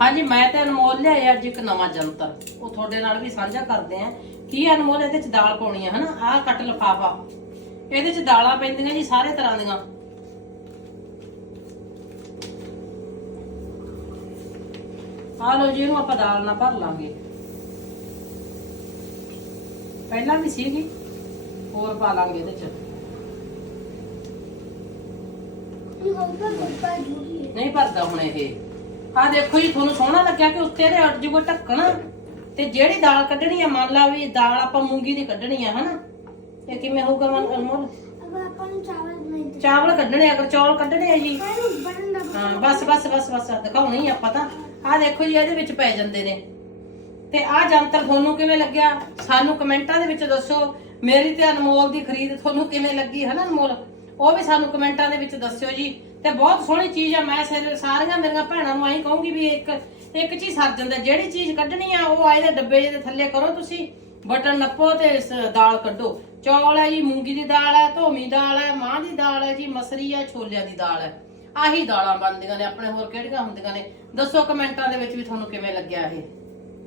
ਹਾਂਜੀ ਮੈਂ ਤੇ ਅਨਮੋਲ ਲਿਆਏ ਅੱਜ ਇੱਕ ਨਵਾਂ ਜੰਤਰ। ਉਹ ਤੁਹਾਡੇ ਨਾਲ ਵੀ ਸਾਂਝਾ ਕਰਦੇ ਆਂ। ਕੀ ਅਨਮੋਲ ਇਹਦੇ ਚ ਦਾਲ ਪਾਉਣੀ ਆ ਹਨਾ? ਆਹ ਕੱਟ ਲਫਾਫਾ। ਇਹਦੇ ਚ ਦਾਲਾਂ ਪੈਂਦੀਆਂ ਜੀ ਸਾਰੇ ਤਰ੍ਹਾਂ ਦੀਆਂ। ਆ ਲਓ ਜੀ ਇਹਨੂੰ ਆਪਾਂ ਦਾਲ ਨਾਲ ਭਰ ਲਾਂਗੇ। ਪਹਿਲਾਂ ਵੀ ਸੀਗੀ ਹੋਰ ਪਾ ਲਾਂਗੇ ਇਹਦੇ ਚ। ਨਹੀਂ ਭਰਦਾ ਹੁਣ ਇਹ। ਆ ਦੇਖੋ ਜੀ ਤੁਹਾਨੂੰ ਸੋਹਣਾ ਲੱਗਿਆ ਕਿ ਉੱਤੇ ਇਹਦੇ ਅੜ ਜੂਗਾ ਢੱਕਣ। ਤੇ ਜਿਹੜੀ ਦਾਲ ਕੱਢਣੀ ਆ ਮੰਨ ਲਾ ਵੀ ਦਾਲ ਆਪਾਂ ਮੂੰਗੀ ਦੀ ਕੱਢਣੀ ਆ ਹਨਾ? ਇਹ ਕਿਵੇਂ ਹੋਊਗਾ ਮਨ ਅਨਮੋਲ? ਚਾਵਲ ਕੱਢਣੇ ਅਗਰ ਚੌਲ ਕੱਢਣੇ ਆ ਜੀ। ਹਾਂ ਬਸ ਬਸ ਬਸ ਬਸ ਦਿਖਾਉਣੀ ਹੀ ਆਪਾਂ ਤਾਂ। ਆ ਦੇਖੋ ਜੀ ਇਹਦੇ ਵਿੱਚ ਪੈ ਜਾਂਦੇ ਨੇ। ਤੇ ਆ ਜੰਤਰ ਤੁਹਾਨੂੰ ਕਿਵੇਂ ਲੱਗਿਆ? ਸਾਨੂੰ ਕਮੈਂਟਾਂ ਦੇ ਵਿੱਚ ਦੱਸੋ। ਮੇਰੀ ਤੇ ਅਨਮੋਲ ਦੀ ਖਰੀਦ ਤੁਹਾਨੂੰ ਕਿਵੇਂ ਲੱਗੀ ਹੈ ਨਾ ਅਨਮੋਲ? ਉਹ ਵੀ ਸਾਨੂੰ ਕਮੈਂਟਾਂ ਦੇ ਵਿੱਚ ਦੱਸਿਓ ਜੀ। ਤੇ ਬਹੁਤ ਸੋਹਣੀ ਚੀਜ਼ ਆ, ਮੈਂ ਸਾਰੇ- ਸਾਰੀਆਂ ਮੇਰੀਆਂ ਭੈਣਾਂ ਨੂੰ ਆਈ ਕਹੂੰਗੀ ਵੀ ਇੱਕ ਇੱਕ ਚੀਜ਼ ਸਰ ਜਾਂਦਾ। ਜਿਹੜੀ ਚੀਜ਼ ਕੱਢਣੀ ਆ, ਉਹ ਆਏ ਦੇ ਡੱਬੇ ਜਿਹੇ ਦੇ ਥੱਲੇ ਕਰੋ ਤੁਸੀਂ। ਬਟਨ ਨੱਪੋ ਤੇ ਇਸ ਦਾਲ ਕੱਢੋ। ਚੌਲ ਹੈ ਜੀ, ਮੂੰਗੀ ਦੀ ਦਾਲ ਹੈ ਧੋਮੀ ਦਾਲ ਹੈ ਮਾਂ ਦੀ ਦਾਲ ਹੈ ਜੀ, ਮਸਰੀ ਹੈ ਛੋਲਿਆਂ ਦੀ ਦਾਲ ਹੈ ਆਹੀ ਦਾਲਾਂ ਬਣਦੀਆਂ ਨੇ ਆਪਣੇ ਹੋਰ ਕਿਹੜੀਆਂ ਹੁੰਦੀਆਂ ਨੇ? ਦੱਸੋ ਕਮੈਂਟਾਂ ਦੇ ਵਿੱਚ ਵੀ ਤੁਹਾਨੂੰ ਕਿਵੇਂ ਲੱਗਿਆ ਇਹ।